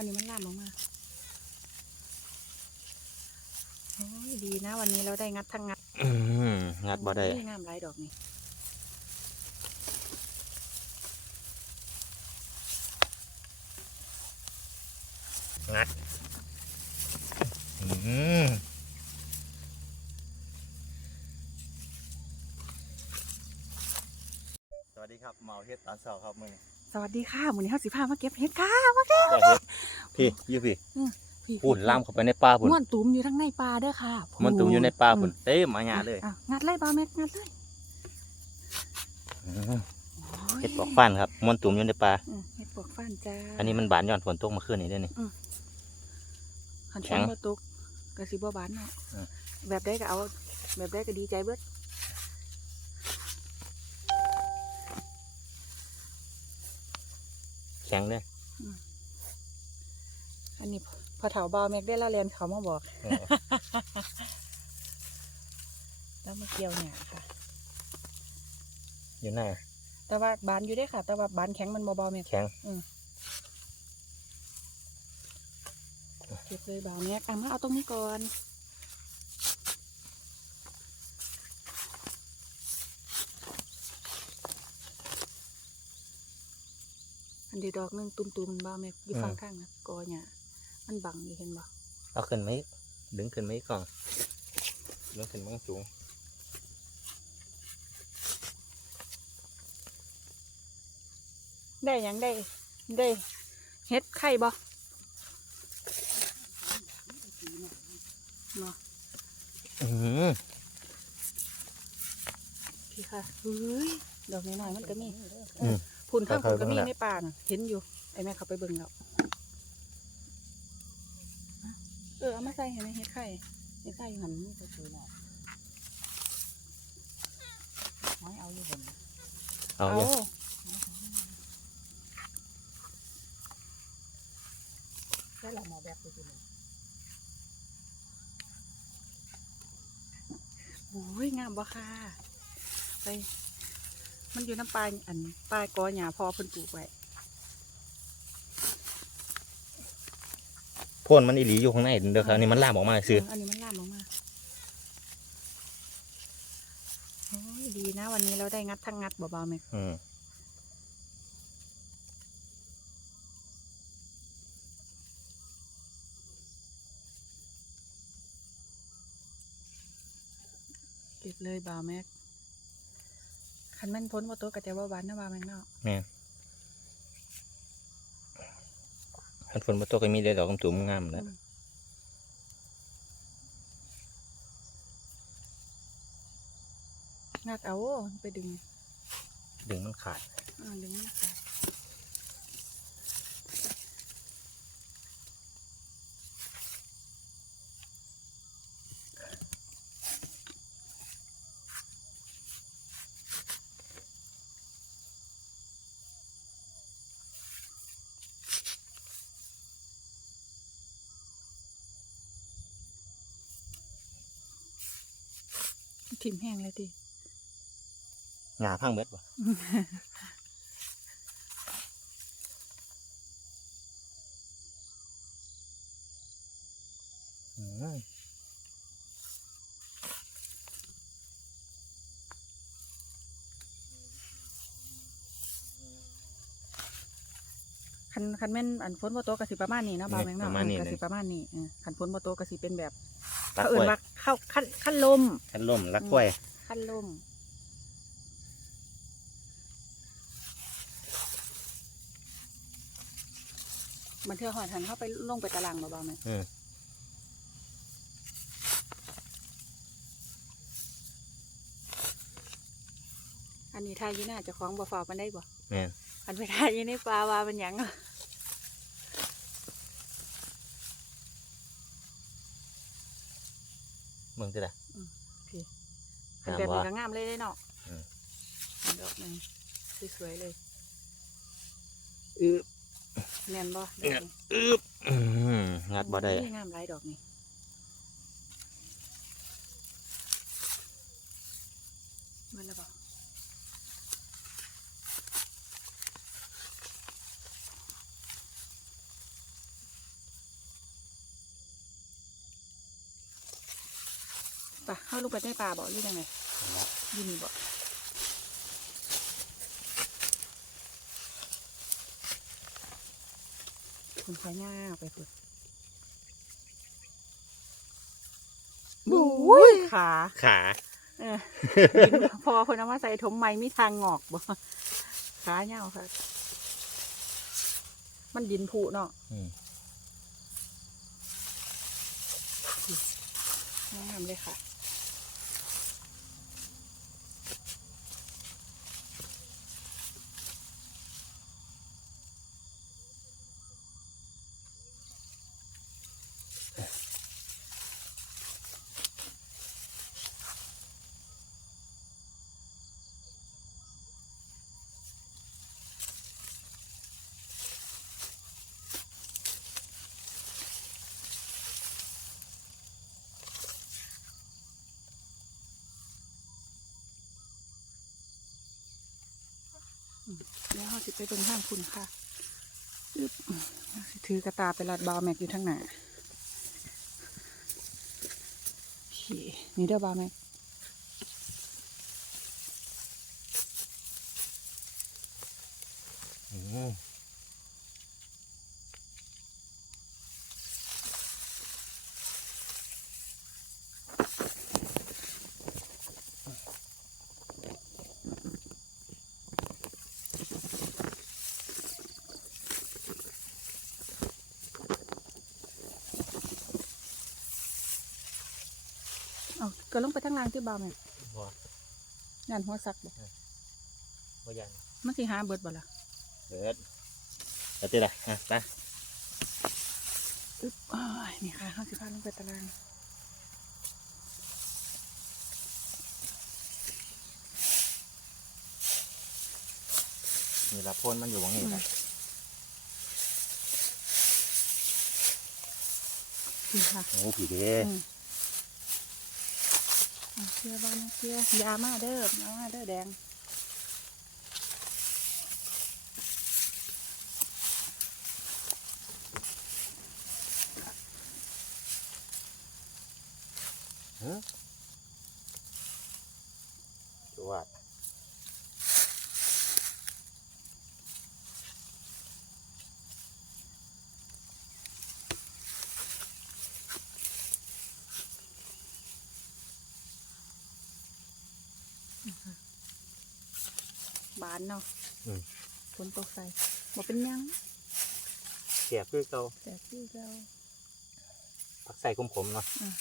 อันนี้มันล่ามออกมาโอ้ยดีนะ วันนี้เราได้งัดทั้งงัดอืมงัดบ่ได้โอ้ยงามหลายดอกนี่งัดอืมสวัสดีครับเมาเฮ็ดตอนเสาร์ครับมื้อนี้ สวัสดีค่ะหมูนี้เฮาสิพามาเก็บเห็ดค่ะมาเก็บแต่เฮ็ดพี่อยู่พี่พี่พูนล่ามเข้าไปในป่าพุ่นม่วนตุ้มอยู่ทั้งในป่าเด้อค่ะมันตุ่มอยู่ในป่าพุ่นอืมเต็มมาหยาเลยอะงัดเลยบ่าวแม็กงัดเลยอืมโอ้ยเฮ็ดปอกฟันครับมันตุ่มอยู่ในป่าอืมเห็ดปวกฟ้านจ้าอันนี้มันบานย้อนฝนตกเมาคืนนี้เด้อนี่ขันแข็ฝนงบ่ตกก็สิบ่บานเนาะอืมแบบได้ก็เอา แบบได้ก็ดีใจเบิด แข็งเด้ออันนี้พอเถาบ่าวแม็กได้ละเรียนเขามาบอกเออแล้วมาเกี่ยวเนี่ยค่ะอยู่หน้าแต่ว่าบานอยู่ได้อค่ะ แต่ว่าบานแข็งมันเบาๆแม็กแข็งเก็บเลยบ่าวแม็กอะมาเอาตรงนี้ก่อน เดียวดอกหนึงตุ่มๆมันบ่าวแม็กอยู่ฝั่งข้างนะกอเนี่ยมันบังอยู่เห็นบ่เอาขึ้นไหมดึงขึ้นไหมก่อนดึงขึ้นมังสูงได้หยังได้ได้เฮ็ดไข่บ่เนาะอืมพี่ค่ะเฮ้ยดอกน้อยๆมันก็มีอืม พุ่นข้างค่พุ่อนยๆก็มีเบิ่งแหละในป่าน่ะเห็นอยู่ ไอ้แม่เขาไปเบิ่งแล้ว เออเอามาใส่ให้ในเฮ็ดไข่เฮ็ดไข่อยู่หันนี่ก็คือเนาะน้อยเอาอยู่บนเอาอยู่แล้วเรามาแบบไปกินโอ้ยงามบ่ค่ะไป มันอยู่น้ำปลาอันปลากอหญ้าพอเพิ่นปลูกไว้พ่นมันอีหลีอยู่ข้างในเด้อครับอันนี่มันลามออกมาซื่อเอันนี้มันล่ามออกมาโอ้ยดีนะ วันนี้เราได้งัดทั้งงัดเบาๆไหมอืมเก็บเลยบ่าวแม็ก คันแม่นพ้นว่าตัวกระเจ้าว่าบานนะบ่าวแม็กเนาะแม่นคันฝนมาตกก็มีได้ดอกกำตุ่มงามแหล้วอืมงัดเอาไปดึง ดึงมันขาดอ่าดึงนะคะ ถิ่มแห้งเลยทีหงาพังเบิดบ่อืมคันคันแม่นอันฝนบ่ตกก็สิประมาณนี้เนาะบ่าวแมงเนาะประมาณนี้ก็เลสิยประมาณนี้เออคันฝนบ่ตกก็สิเป็นแบบตัก เขากเอื่ล้วนยว่าเข้าขั้นขั้นลมคันล่มลักกล้วยขั้นลมมันเทื่อหอดหันเข้าไปลงไปตารางเบาๆไหมอืมอันนี้ทายอยี่น่าเจะคล้าของบ่ฝ่ามันได้บ่แม่นอันไปทายอยี่ในปลาว่ามันหยังอะ มืองที่ใดพี่อันงามแบบนี้วะก็งามเลยเด้เนาะอืมอันดอกหนึงสวยๆเลยอือแน่นบ่ดอกนี้อืบอืมงัดบ่ได้อุ้ยงามหลายดอกนี่มัน ปะเข้าลูกไปได้ปลาบอกหรือยังไงนั่นละยินนี่บอกคุณพญ่าไปฝึกบุ้ยขา ขาเออพอคนเอามาใส่ถมไม้มีทางงอกบ่ขาเน่าค่ะ มันดินผุเนาะอืมงามเลยค่ะ สิไปเป็นทางคุณค่ะถือกระตาไปลอดบาแม็กอยู่ทั้งหน้าโอเคนี่เด้อบาแม็ก เอาก็ลงไปทางล่างที่บาวแม็กบ่งานหัวสักบ่บ่ยันมันสิหาเบิดบ่ล่ะเบิดแล้วติล่ะอะไปอึ๊บอ้ายนี่ค่ะห้าสิบห้าลงไปตารางนี่ละพ่นมันอยู่ตรงนี้อืมนะนี่ค่ะโอ้ผีเด้อืม เชื่อบ้านเชื่อยามาเด้อยามาเด้อแดงจวดานเนาะอืม ฝนตกใส่บ่เป็นหยังเสียบคือเก่าแต่ที่เราผักใส่ขมๆเนาะอะอืม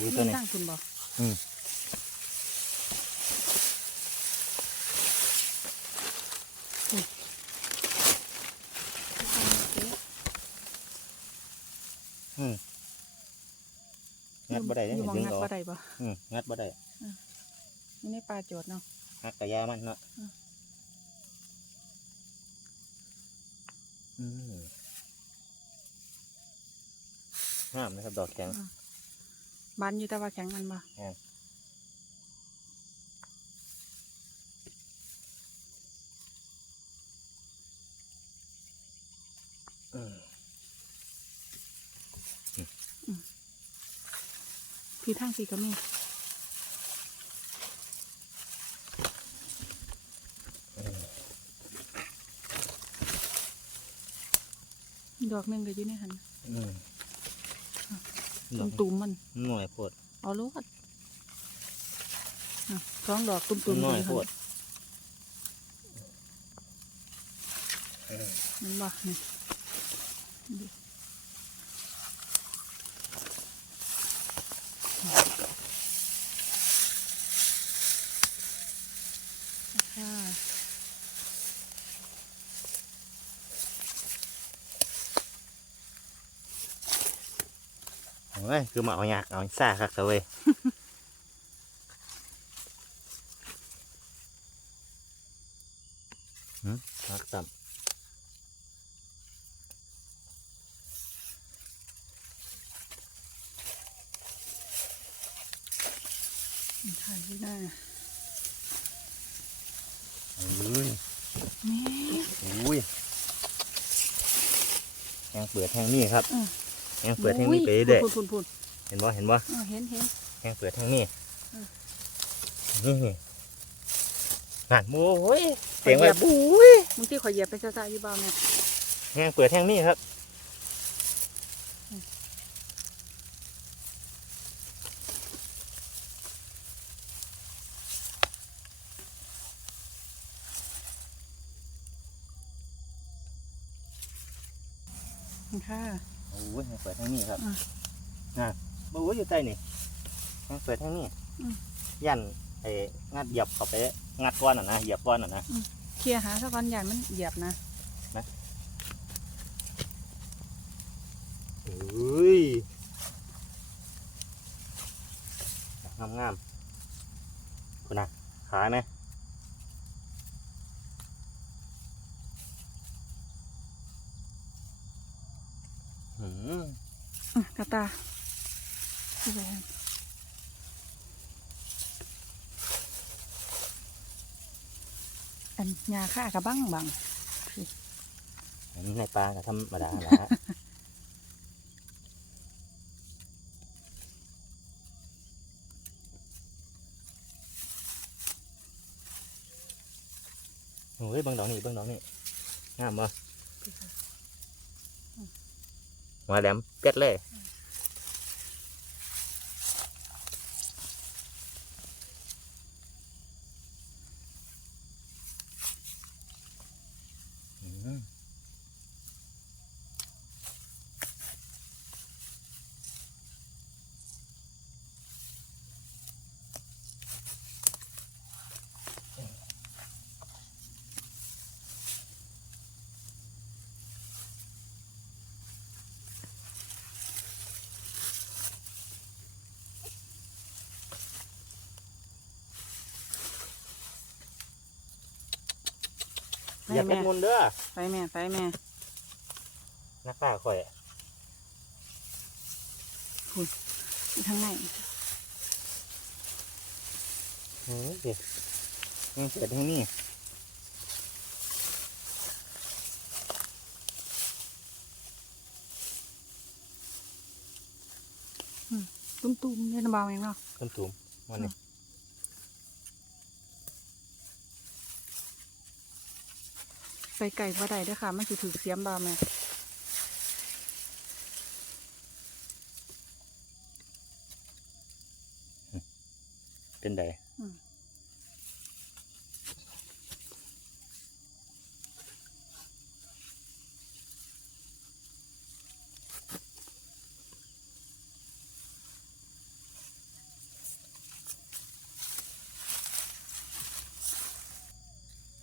อยู่ตัวนี้ตั้งคุณบอกอืมอืมงัดบ่ได้อเด้ยู่หมองดึงงัดออกบ่ได้บ่อืมงัดบ่ได้นี่ในปลาโจดเนาะหักกะยามันเนาะอืมอืมห้ามนะครับดอกแข็ง บานอยู่แต่ว่าแข็งมันบ่อืมพี่ทางสีก็มีดอกหนึ่งก็อยู่ในหัน อืมด ตุอกมตุมๆมันหน่อยโพดเอาลูกอะสองดอกตุมตุมหน่อยโพดมันบ่นี่ เฮ้ยคือมาเอาหยากเอาซ่าคักเว้ยพักต่ำถ่ายไม่ได้อ้ยนี่อุ้ยแห้งเปลือกแห้งนี่ครับ แหงเปิดแหงนี่ไปเรื่อยพูดพูดพูดเห็นบ่เห็นบ่เออเห็นเห็นแหงเปิดแหงนี่อืมนี่งานโอ้ยเสียงแบบบุ้ยมึงที่ขอยเหยียบไปจ้าๆอยู่บ้าแม่แหงเปิดแหงนี่ครับค่ะ โอ้ยแหงเปิดแหงนี่ครับอะน่ะบุ้ยอยู่ใต้นี่แหงเปิดแหงนี่อืมยันไอ้งัดเหยียบเข้าไปงัดก้อนอะนะเหยียบก้อนอะนะเคลียร์หาสักก้อนใหญ่มันเหยียบนะเฮ้ยงามงามๆคุณน่ะขาไหมอืม อะ กระตาที่แหวนอันยาฆ่ากระบังบังอันนี้ในปลาก็ธรรมดาละโอ้ยเบิ่งดอกนี่เบิ่งดอกนี่งามบ่ หัวแหลมเป็ดเลย ไปอย่าเป็แม่นมุนเด้อไปแม่ไปแม่นักป่าข่อย อยู่ทางไหนเฮ้ยเด็กยังเปิดที่นี่ตุ้มๆเนี่ยน้ำเบาเองเนาะ ต้นตูมวันนี้ ไปไก่บ่ได้เด้วยค่ะ มันสิถือเสียมบาแม่เป็นได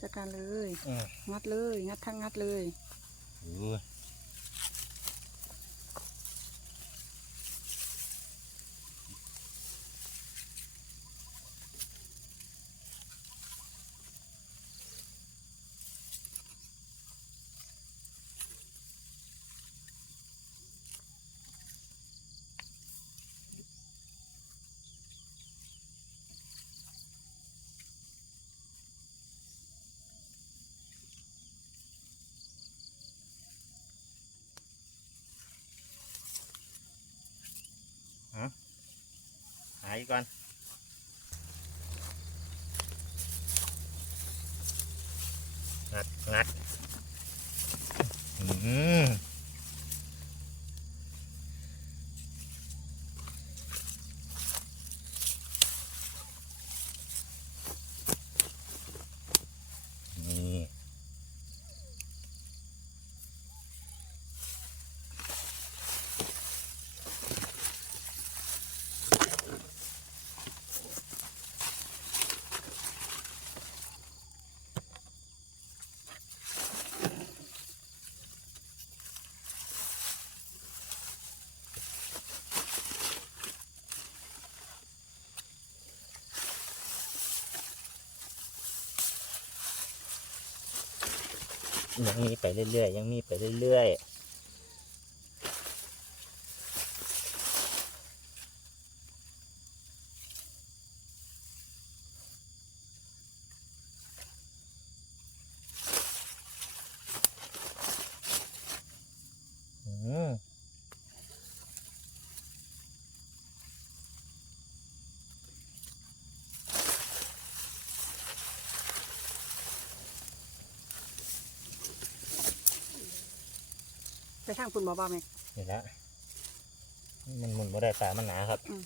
จัดการเลย อืม งัดเลย งัดทั้งงัดเลยายก่อนงัดงัดอืม ยังมีไปเรื่อยๆ ยังมีไปเรื่อยๆป ทางคุณบ่บ่แม่นี่ละมันหมุนบ่ได้ปลามันหนาครับอืม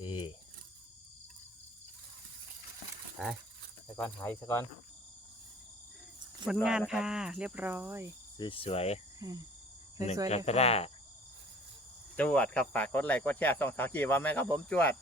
นี่ไปไปก่อนหายซะก่อน ผลงานค่ะ เรียบร้อยสวยอืมๆหนึ่งสวยๆกเลระยตราค่ะจวดครับฝากกดไลค์กดแชร์ส่องสาวขี่ว่าแม่ครับผมจวด